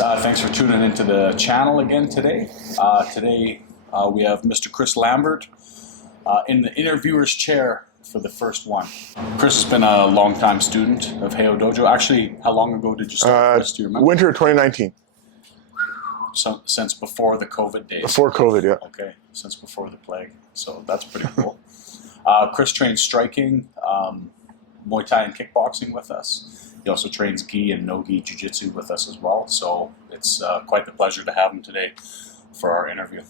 Thanks for tuning into the channel again today. Today we have Mr. Chris Lambert in the interviewer's chair for the first one. Chris has been a long-time student of Heyo Dojo. Actually, how long ago did you start, Chris? Do you remember? Winter of 2019. So, since before the COVID days? Before COVID, yeah. Okay, since before the plague. So that's pretty cool. Chris trains striking, Muay Thai and kickboxing with us. He also trains gi and no-gi jiu-jitsu with us as well. So it's quite the pleasure to have him today for our interview.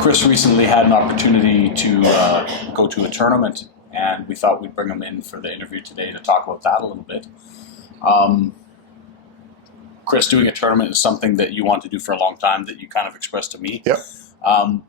Chris recently had an opportunity to go to a tournament, and we thought we'd bring him in for the interview today to talk about that a little bit. Chris, doing a tournament is something that you want to do for a long time, that you kind of expressed to me. Yep.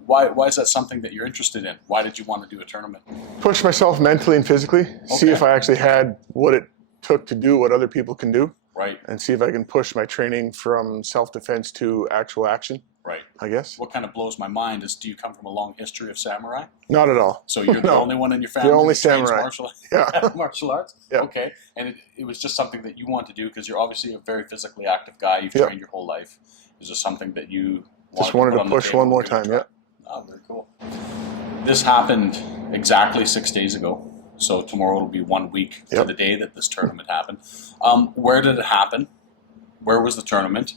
Why is that something that you're interested in? Why did you want to do a tournament? Push myself mentally and physically, see if I actually had what it took to do what other people can do. Right. And see if I can push my training from self-defense to actual action. Right. I guess. What kind of blows my mind is, do you come from a long history of samurai? Not at all. So you're the only one in your family the only that trains samurai. martial arts? Yeah. Okay. And it was just something that you want to do because you're obviously a very physically active guy. You've trained your whole life. Is there something that you wanted to push one more time? Yeah. Oh, very cool. This happened exactly 6 days ago. So tomorrow will be 1 week to the day that this tournament happened. Where did it happen? Where was the tournament?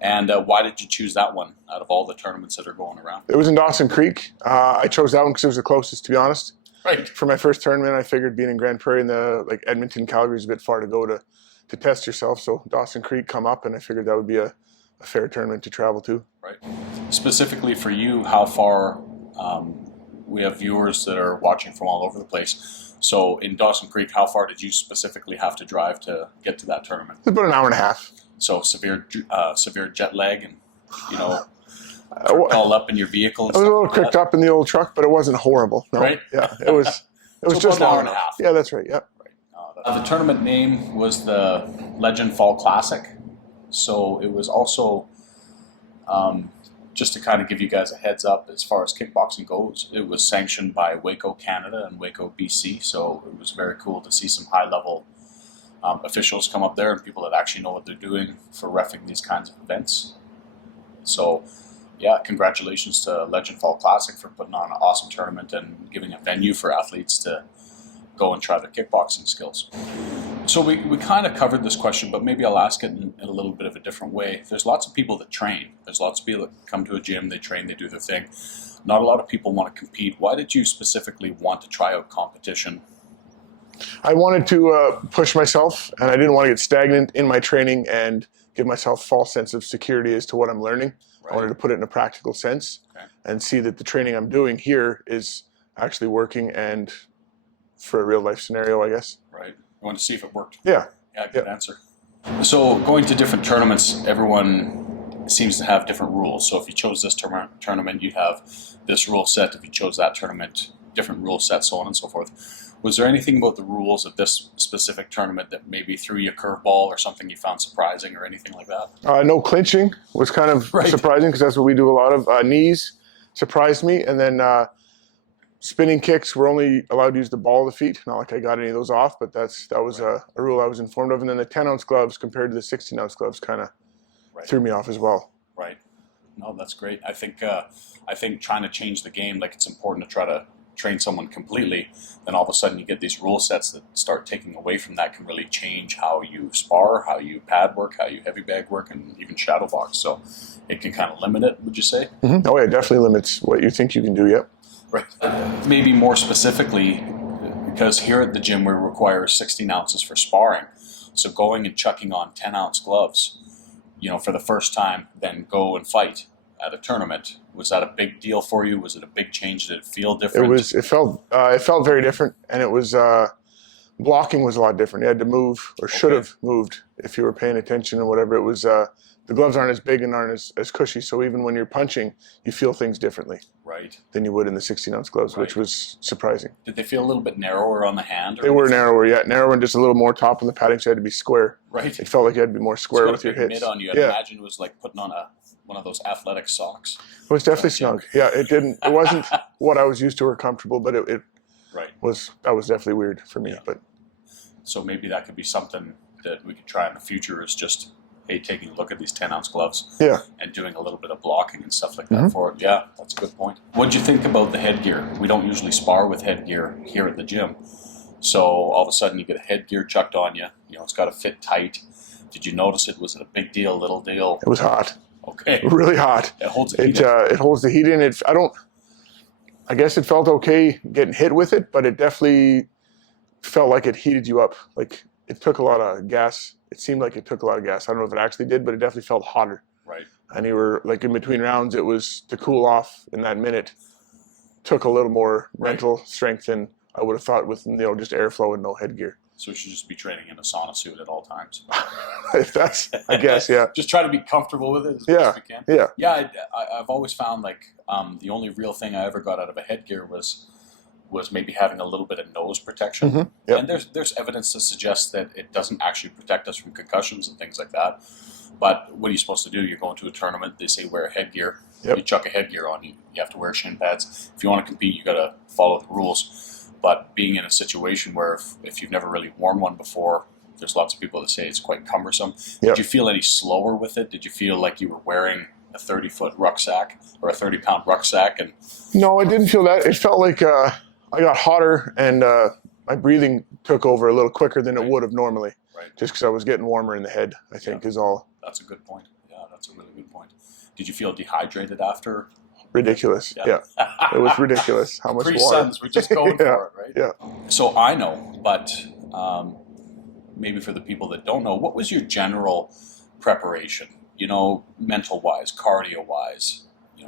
And why did you choose that one out of all the tournaments that are going around? It was in Dawson Creek. I chose that one because it was the closest, to be honest. Right. For my first tournament, I figured being in Grand Prairie and like Edmonton, Calgary is a bit far to go to test yourself. So Dawson Creek come up, and I figured that would be a fair tournament to travel to. Right. Specifically for you, how far? We have viewers that are watching from all over the place. So in Dawson Creek, how far did you specifically have to drive to get to that tournament? It's about an hour and a half. So severe jet lag, and all up in your vehicle. And I was a little like cricked up in the old truck, but it wasn't horrible. No. Right? Yeah, it was. It was just an hour long and a half. Yeah, that's right. Yeah. Right. The tournament name was the Legend Fall Classic. So it was also, just to kind of give you guys a heads up as far as kickboxing goes, it was sanctioned by Waco, Canada and Waco, BC. So it was very cool to see some high-level officials come up there and people that actually know what they're doing for reffing these kinds of events. So, yeah, congratulations to Legend Fall Classic for putting on an awesome tournament and giving a venue for athletes to go and try their kickboxing skills. So we kind of covered this question, but maybe I'll ask it in a little bit of a different way. There's lots of people that train. There's lots of people that come to a gym, they train, they do their thing. Not a lot of people want to compete. Why did you specifically want to try out competition? I wanted to push myself, and I didn't want to get stagnant in my training and give myself a false sense of security as to what I'm learning. Right. I wanted to put it in a practical sense and see that the training I'm doing here is actually working and for a real life scenario, I guess. Right. I want to see if it worked. Yeah. Yeah, good answer. So going to different tournaments, everyone seems to have different rules. So if you chose this tournament, you'd have this rule set. If you chose that tournament, different rule set, so on and so forth. Was there anything about the rules of this specific tournament that maybe threw you a curveball or something you found surprising or anything like that? No clinching was kind of surprising because that's what we do a lot of. Knees surprised me. And then spinning kicks, we're only allowed to use the ball of the feet. Not like I got any of those off, but that was a rule I was informed of. And then the 10-ounce gloves compared to the 16-ounce gloves kind of threw me off as well. Right. No, that's great. I think trying to change the game, like it's important to try to train someone completely, then all of a sudden you get these rule sets that start taking away from that, can really change how you spar, how you pad work, how you heavy bag work, and even shadow box. So it can kind of limit it, would you say? Mm-hmm. Oh yeah, it definitely limits what you think you can do, yep. Right. Maybe more specifically, because here at the gym we require 16 ounces for sparring. So going and chucking on 10-ounce gloves, for the first time, then go and fight at a tournament. Was that a big deal for you? Was it a big change? Did it feel different? It felt very different, and it was blocking was a lot different. You had to move, or should have moved if you were paying attention and whatever. It was the gloves aren't as big and aren't as cushy, so even when you're punching, you feel things differently. Right. Than you would in the 16-ounce gloves, which was surprising. Did they feel a little bit narrower on the hand? They were narrower, yeah. Narrower and just a little more top on the padding, so you had to be square. Right. It felt like you had to be more square with your hits. Mid on you. I'd imagine it was like putting on one of those athletic socks. It was definitely snug. Yeah, it wasn't what I was used to or comfortable, but that was definitely weird for me. Yeah. But so maybe that could be something that we could try in the future, is just taking a look at these 10-ounce gloves Yeah. and doing a little bit of blocking and stuff like that for it. Yeah, that's a good point. What'd you think about the headgear? We don't usually spar with headgear here at the gym. So all of a sudden you get a headgear chucked on you. You know, it's got to fit tight. Did you notice it? Was it a big deal, little deal? It was hot. Okay. Really hot. It holds the heat It in. it holds the heat in. I guess it felt okay getting hit with it, but it definitely felt like it heated you up. Like it took a lot of gas. It seemed like it took a lot of gas. I don't know if it actually did, but it definitely felt hotter. Right. And you were like in between rounds, it was to cool off in that minute. Took a little more mental strength than I would have thought with just airflow and no headgear. So you should just be training in a sauna suit at all times. If that's, I guess, yeah. Just try to be comfortable with it as much as you can. Yeah. Yeah, I've always found like the only real thing I ever got out of a headgear was maybe having a little bit of nose protection. Yep. And there's evidence to suggest that it doesn't actually protect us from concussions and things like that. But what are you supposed to do? You're going to a tournament, they say wear a headgear. Yep. You chuck a headgear on you. You have to wear shin pads. If you want to compete, you got to follow the rules. But being in a situation where if you've never really worn one before, there's lots of people that say it's quite cumbersome. Yep. Did you feel any slower with it? Did you feel like you were wearing a 30-foot rucksack or a 30-pound rucksack? And No, I didn't feel that. It felt like I got hotter and my breathing took over a little quicker than it would have normally. Right. Just because I was getting warmer in the head, I think is all. That's a good point. Yeah, that's a really good point. Did you feel dehydrated after? Ridiculous. Yeah. It was ridiculous how much water. Suns, we're just going for it, right? Yeah. So I know, but maybe for the people that don't know, what was your general preparation? You know, mental-wise, cardio-wise,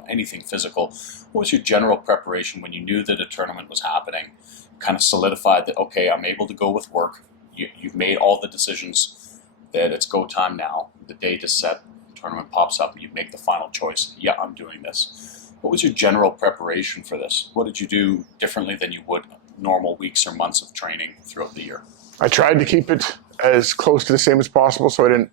anything physical. What was your general preparation when you knew that a tournament was happening? Kind of solidified that, okay, I'm able to go with work. You've made all the decisions that it's go time now. The date is set. Tournament pops up, and you make the final choice. Yeah, I'm doing this. What was your general preparation for this? What did you do differently than you would normal weeks or months of training throughout the year? I tried to keep it as close to the same as possible so I didn't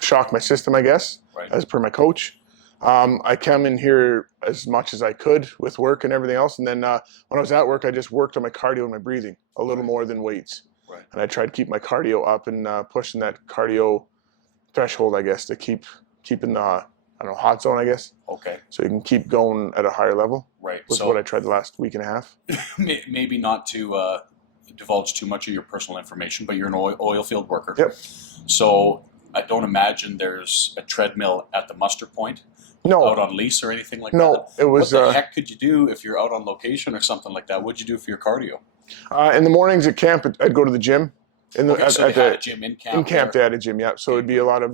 shock my system, I guess, as per my coach. I came in here as much as I could with work and everything else. And then when I was at work, I just worked on my cardio and my breathing a little more than weights. Right. And I tried to keep my cardio up and pushing that cardio threshold, I guess, to keeping the hot zone, I guess. Okay. So you can keep going at a higher level. Right. Was so what I tried the last week and a half. maybe not to divulge too much of your personal information, but you're an oil field worker. Yep. So I don't imagine there's a treadmill at the muster point. No. Out on lease or anything like that? No, it was. What the heck could you do if you're out on location or something like that? What'd you do for your cardio? In the mornings at camp, I'd go to the gym. So they had a gym in camp? In camp, they had a gym, yeah. So it'd be a lot of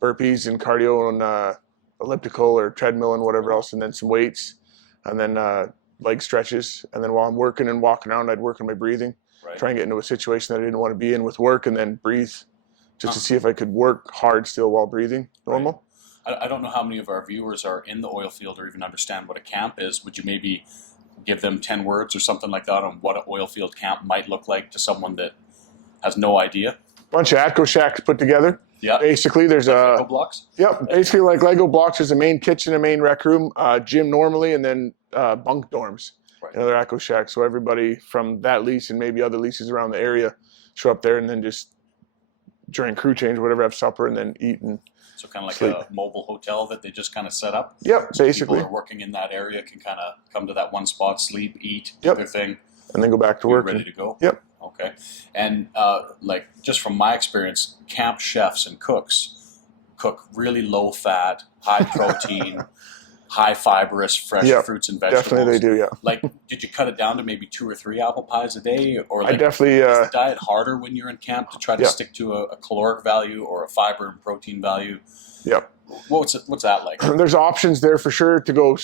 burpees and cardio and elliptical or treadmill and whatever else, and then some weights, and then leg stretches. And then while I'm working and walking around, I'd work on my breathing, try and get into a situation that I didn't want to be in with work, and then breathe just to see if I could work hard still while breathing normal. Right. I don't know how many of our viewers are in the oil field or even understand what a camp is. Would you maybe give them 10 words or something like that on what an oil field camp might look like to someone that has no idea? Bunch of Atco shacks put together. Yeah. Basically, there's Lego blocks? Yep. Basically, like Lego blocks, there's a main kitchen, a main rec room, gym normally, and then bunk dorms. Right. Another Atco shack. So everybody from that lease and maybe other leases around the area show up there and then just during crew change, whatever, have supper and then eat and So kind of like sleep. a mobile hotel that they just kind of set up? Yep, So basically. people who are working in that area can kind of come to that one spot, sleep, eat, do Yep. their thing. And then go back to Be work. ready to go? Yep. Okay. And like just from my experience, camp chefs and cooks cook really low fat, high protein, high fibrous, fresh Yep. fruits and vegetables. Definitely they do, yeah. Like, did you cut it down to maybe 2 or 3 apple pies a day? Or I like, definitely, is the diet harder when you're in camp to try to Yeah. stick to a caloric value or a fiber and protein value? yep. What's that like? There's options there for sure to go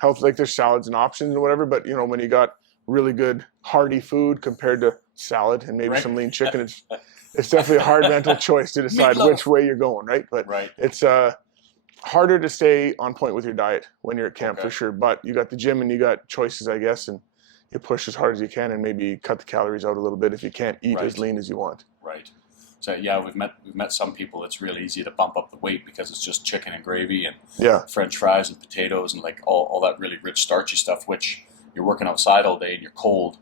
healthy, like there's salads and options and whatever, but when you got really good hearty food compared to salad and maybe Right. some lean chicken, it's definitely a hard mental choice to decide Meatloaf. which way you're going, right? But Right. it's harder to stay on point with your diet when you're at camp for sure. But you got the gym and you got choices, I guess, and you push as hard as you can and maybe cut the calories out a little bit if you can't eat as lean as you want. Right. So yeah, we've met some people. It's really easy to bump up the weight because it's just chicken and gravy and French fries and potatoes and like all that really rich starchy stuff, which you're working outside all day and you're cold,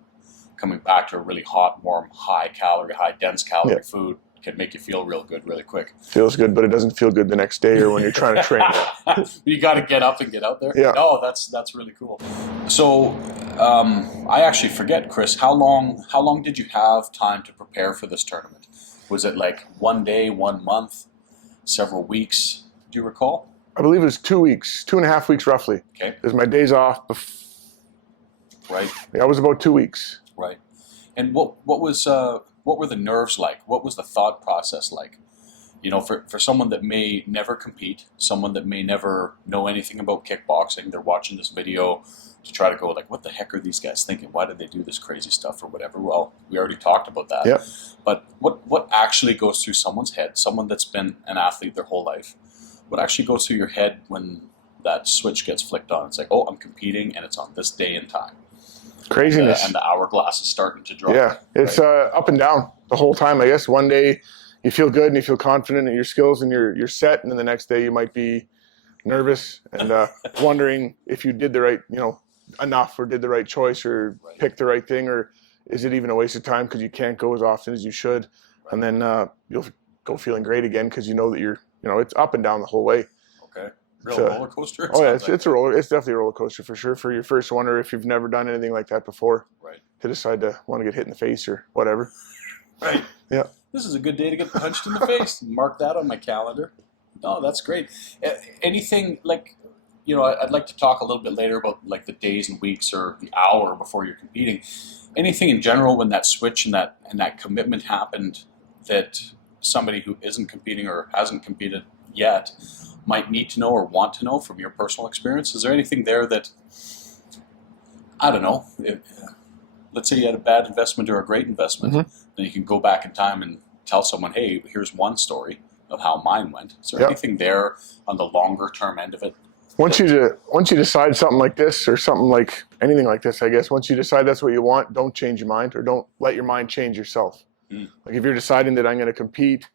coming back to a really hot, warm, high calorie, high dense calorie food can make you feel real good really quick. Feels good, but it doesn't feel good the next day or when you're trying to train. You got to get up and get out there. Yeah. No, that's really cool. So I actually forget, Chris, how long did you have time to prepare for this tournament? Was it like 1 day, 1 month, several weeks? Do you recall? I believe it was 2 weeks, 2.5 weeks roughly. Okay. Because my days off. Right. Yeah, it was about 2 weeks. Right. And what were the nerves like? What was the thought process like? You know, for someone that may never compete, someone that may never know anything about kickboxing, they're watching this video to try to go like, what the heck are these guys thinking? Why did they do this crazy stuff or whatever? Well, we already talked about that. Yep. But what actually goes through someone's head, someone that's been an athlete their whole life, what actually goes through your head when that switch gets flicked on? It's like, oh, I'm competing and it's on this day and time. Craziness. And the hourglass is starting to drop. Yeah, it's right? Up and down the whole time. I guess one day you feel good and you feel confident in your skills and you're set, and then the next day you might be nervous and wondering if you did the right, enough, or did the right choice, or picked the right thing, or is it even a waste of time because you can't go as often as you should. Right. And then you'll go feeling great again because you know that it's up and down the whole way. Okay. Real roller coaster? Oh yeah, it's definitely a roller coaster for sure. For your first one, or if you've never done anything like that before, right, to decide to want to get hit in the face or whatever. Right. Yeah. This is a good day to get punched in the face. Mark that on my calendar. No, that's great. Anything like, I'd like to talk a little bit later about like the days and weeks or the hour before you're competing. Anything in general when that switch and that commitment happened that somebody who isn't competing or hasn't competed yet might need to know or want to know from your personal experience? Is there anything there that, I don't know, let's say you had a bad investment or a great investment, then you can go back in time and tell someone, hey, here's one story of how mine went. Is there anything there on the longer term end of it? Once you decide something like this, or something like anything like this, I guess, once you decide that's what you want, don't change your mind, or don't let your mind change yourself. Like if you're deciding that I'm going to compete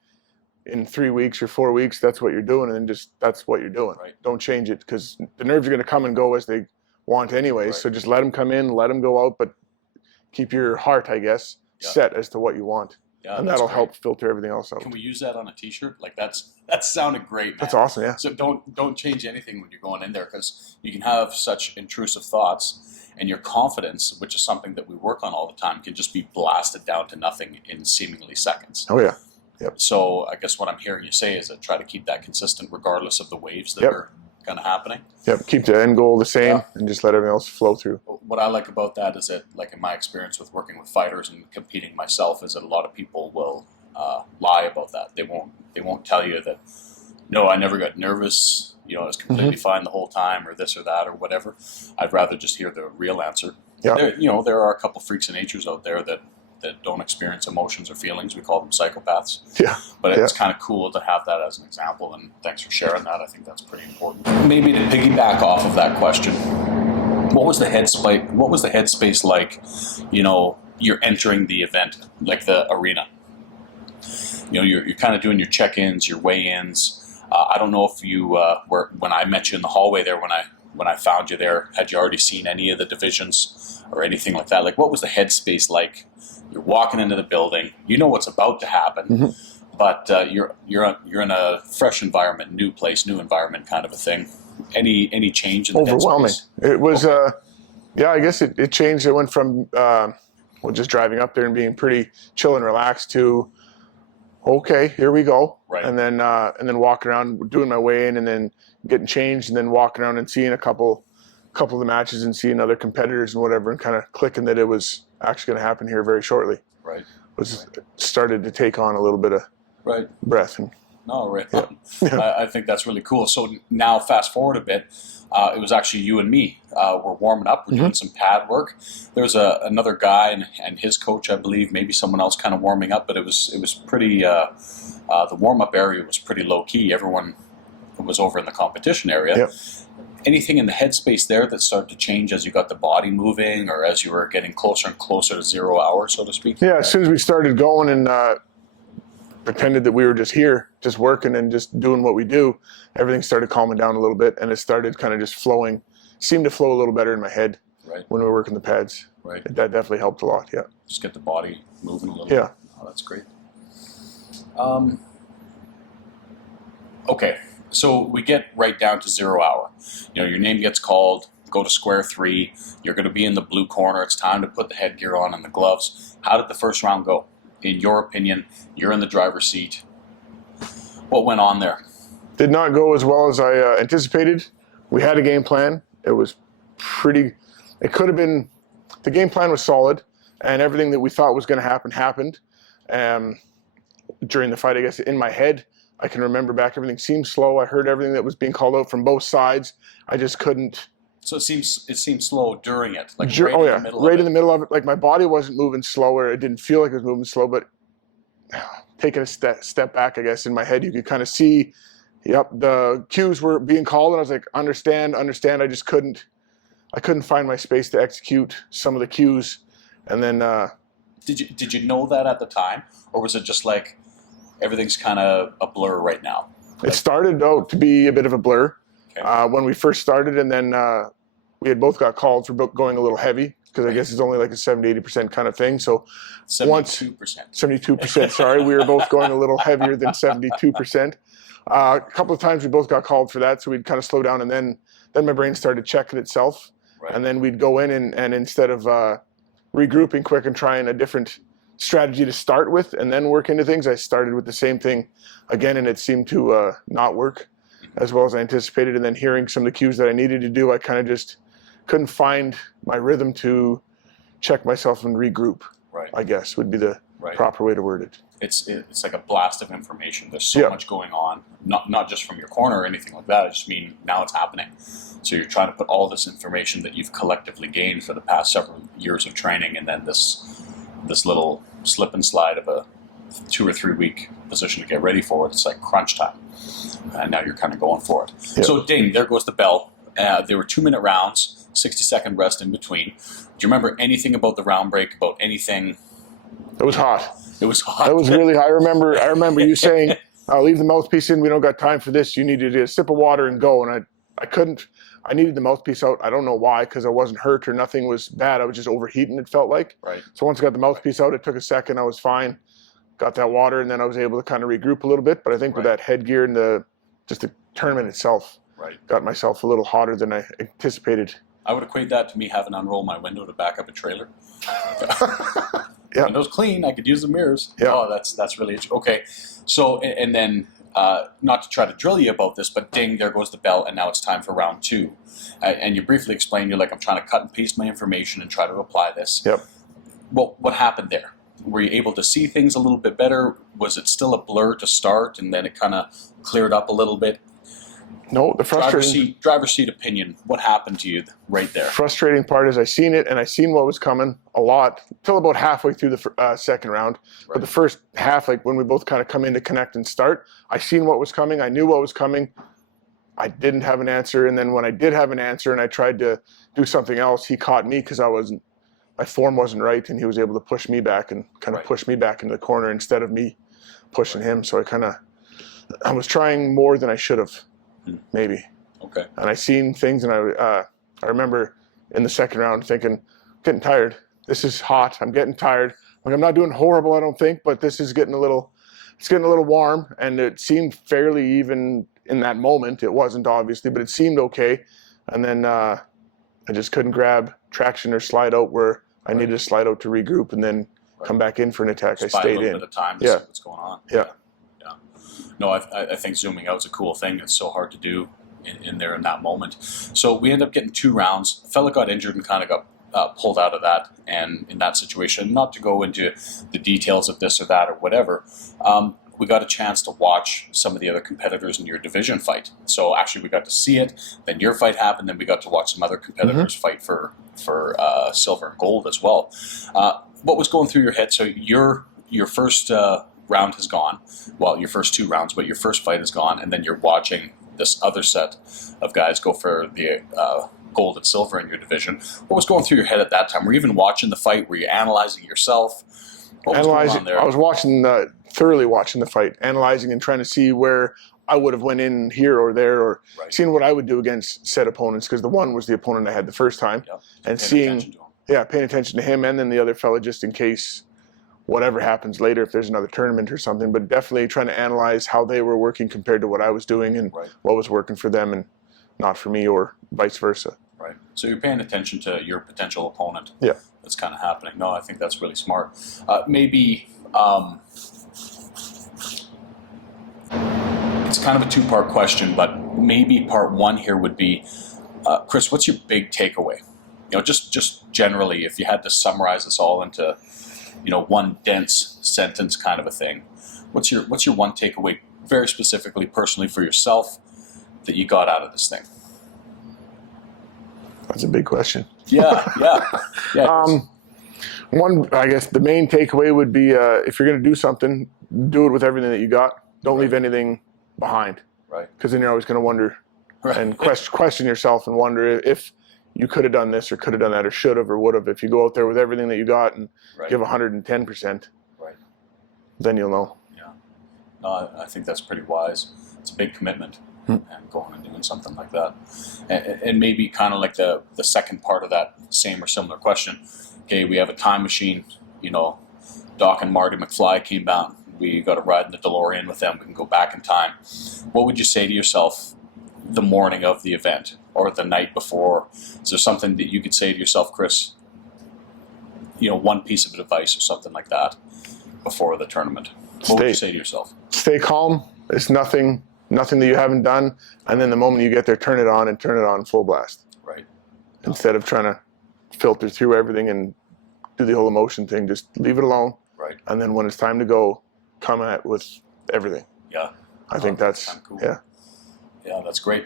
in 3 weeks or 4 weeks, that's what you're doing, and then that's what you're doing. Right. Don't change it, because the nerves are going to come and go as they want anyways. Right. So just let them come in, let them go out, but keep your heart, I guess, set as to what you want. Yeah, and that'll help filter everything else out. Can we use that on a T-shirt? Like that sounded great, man. That's awesome, yeah. So don't change anything when you're going in there, because you can have such intrusive thoughts, and your confidence, which is something that we work on all the time, can just be blasted down to nothing in seemingly seconds. Oh yeah. Yep. So I guess what I'm hearing you say is that try to keep that consistent regardless of the waves that are kind of happening. Yep. Keep the end goal the same and just let everything else flow through. What I like about that is that, like in my experience with working with fighters and competing myself, is that a lot of people will lie about that. They won't tell you that, no, I never got nervous, I was completely fine the whole time, or this or that or whatever. I'd rather just hear the real answer. Yeah. There are a couple freaks of natures out there that don't experience emotions or feelings. We call them psychopaths. Yeah. But it's kind of cool to have that as an example, and thanks for sharing that. I think that's pretty important. Maybe to piggyback off of that question, what was the headspace like, you're entering the event, like the arena? You're kind of doing your check-ins, your weigh-ins. I don't know if you were, when I met you in the hallway there, when I found you there, had you already seen any of the divisions or anything like that? Like, what was the headspace like? You're walking into the building, you know what's about to happen, but you're in a fresh environment, new place, new environment, kind of a thing. Any change in the overwhelming headspace? It was I guess it changed. It went from just driving up there and being pretty chill and relaxed to, okay, here we go. Right. And then walking around, doing my weigh in, and then getting changed, and then walking around and seeing a couple of the matches and seeing other competitors and whatever, and kind of clicking that it was actually going to happen here very shortly. Right. Started to take on a little bit of breath. I think that's really cool. So now fast forward a bit, it was actually you and me. We're warming up. We're doing some pad work. There was another guy and his coach, I believe, maybe someone else kind of warming up, but it was pretty, the warm-up area was pretty low-key. Everyone was over in the competition area. Yep. Anything in the headspace there that started to change as you got the body moving, or as you were getting closer and closer to 0 hour, so to speak? Yeah, as soon as we started going and pretended that we were just here, just working and just doing what we do, everything started calming down a little bit, and it started kind of just flowing, seemed to flow a little better in my head when we were working the pads. Right. That definitely helped a lot, yeah. Just get the body moving a little bit. Oh, that's great. Um, okay, so we get right down to 0 hour. Your name gets called. Go to square three. You're going to be in the blue corner. It's time to put the headgear on and the gloves. How did the first round go? In your opinion, you're in the driver's seat. What went on there? Did not go as well as I anticipated. We had a game plan. It was pretty. It could have been. The game plan was solid, and everything that we thought was going to happen happened. During the fight, I guess in my head, I can remember back. Everything seemed slow. I heard everything that was being called out from both sides. I just couldn't. So it seemed slow during it, like right in the middle of it. Right in the middle of it. Like my body wasn't moving slower. It didn't feel like it was moving slow, but taking a step back, I guess in my head, you could kind of see. Yep, the cues were being called, and I was like, understand. I just couldn't. I couldn't find my space to execute some of the cues, and then. Did you know that at the time, or was it just like everything's kind of a blur right now? It started out to be a bit of a blur when we first started, and then we had both got called for going a little heavy because I guess it's only like a 70-80% kind of thing. So 72%. 72%. Sorry, we were both going a little heavier than 72%. A couple of times we both got called for that, so we'd kind of slow down, and then my brain started checking itself, and then we'd go in and instead of regrouping quick and trying a different strategy to start with and then work into things, I started with the same thing again, and it seemed to not work as well as I anticipated. And then hearing some of the cues that I needed to do, I kind of just couldn't find my rhythm to check myself and regroup. Right. I guess would be the proper way to word it. It's like a blast of information. There's so much going on, not just from your corner or anything like that. I just mean now it's happening. So you're trying to put all this information that you've collectively gained for the past several years of training, and then this little slip and slide of a 2 or 3 week position to get ready for it. It's like crunch time, and now you're kind of going for it. Yep. So ding, there goes the bell. There were 2-minute rounds, 60-second rest in between. Do you remember anything about the round break? About anything? It was hot. It was hot. It was really hot. I remember you saying, "I'll leave the mouthpiece in. We don't got time for this. You need to get a sip of water and go." And I couldn't. I needed the mouthpiece out. I don't know why, because I wasn't hurt or nothing was bad. I was just overheating, it felt like. Right. So once I got the mouthpiece out, it took a second. I was fine. Got that water, and then I was able to kind of regroup a little bit. But I think with that headgear and the tournament itself, got myself a little hotter than I anticipated. I would equate that to me having to unroll my window to back up a trailer. Yeah. Window's clean. I could use the mirrors. Yeah. Oh, that's really interesting. Okay. So, and then, not to try to drill you about this, but ding, there goes the bell, and now it's time for round 2. And you briefly explained, you're like, I'm trying to cut and paste my information and try to apply this. Yep. Well, what happened there? Were you able to see things a little bit better? Was it still a blur to start, and then it kind of cleared up a little bit? No, the frustrating driver's seat opinion. What happened to you right there? Frustrating part is I seen it, and I seen what was coming a lot till about halfway through the second round. Right. But the first half, like when we both kind of come in to connect and start, I seen what was coming. I knew what was coming. I didn't have an answer, and then when I did have an answer, and I tried to do something else, he caught me because my form wasn't right, and he was able to push me back and kind of push me back into the corner instead of me pushing him. So I was trying more than I should have. Maybe. Okay. And I seen things, and I remember in the second round thinking, getting tired. This is hot. I'm getting tired. Like, I'm not doing horrible, I don't think, but this is getting a little warm, and it seemed fairly even in that moment. It wasn't obviously, but it seemed okay. And then I just couldn't grab traction or slide out where I needed to slide out to regroup and then come back in for an attack. Just I stayed in. a little bit of time to see what's going on. Yeah. No, I think zooming out is a cool thing. It's so hard to do in there in that moment. So we ended up getting 2 rounds. The fella got injured and kind of got pulled out of that. And in that situation, not to go into the details of this or that or whatever, we got a chance to watch some of the other competitors in your division fight. So actually we got to see it. Then your fight happened. Then we got to watch some other competitors fight for silver and gold as well. What was going through your head? So your first round has gone. Well, your first 2 rounds, but your first fight is gone, and then you're watching this other set of guys go for the gold and silver in your division. What was going through your head at that time? Were you even watching the fight? Were you analyzing yourself? What was going on there? I was watching, thoroughly watching the fight, analyzing and trying to see where I would have went in here or there, or seeing what I would do against said opponents, because the one was the opponent I had the first time, and paying attention to him, and then the other fella just in case whatever happens later if there's another tournament or something. But definitely trying to analyze how they were working compared to what I was doing and what was working for them and not for me, or vice versa. Right. So you're paying attention to your potential opponent. Yeah. That's kind of happening. No, I think that's really smart. Maybe it's kind of a two-part question, but maybe part one here would be, Chris, what's your big takeaway? Just generally, if you had to summarize this all into, one dense sentence kind of a thing, what's your one takeaway, very specifically, personally for yourself, that you got out of this thing? That's a big question. Yeah. One, I guess the main takeaway would be, if you're going to do something, do it with everything that you got. Don't leave anything behind. Right. Because then you're always going to wonder and question yourself and wonder if you could have done this or could have done that or should have or would have. If you go out there with everything that you got and give 110%, then you'll know. Yeah. No, I think that's pretty wise. It's a big commitment. And going and doing something like that. And maybe kind of like the second part of that same or similar question. Okay, we have a time machine, Doc and Marty McFly came down. We got to ride in the DeLorean with them. We can go back in time. What would you say to yourself the morning of the event or the night before? Is there something that you could say to yourself, Chris, one piece of advice or something like that before the tournament? What would you say to yourself? Stay calm. It's nothing that you haven't done, and then the moment you get there, turn it on full blast. Right. Instead of trying to filter through everything and do the whole emotion thing, just leave it alone. Right. And then when it's time to go, come at with everything. Yeah. I think that's cool. Yeah, that's great.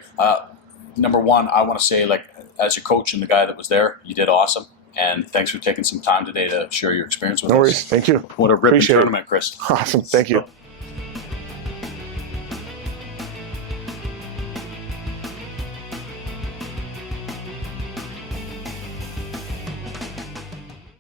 Number one, I want to say, as your coach and the guy that was there, you did awesome. And thanks for taking some time today to share your experience with us. No worries. Thank you. What a ripping tournament, Chris. Awesome. Thank you.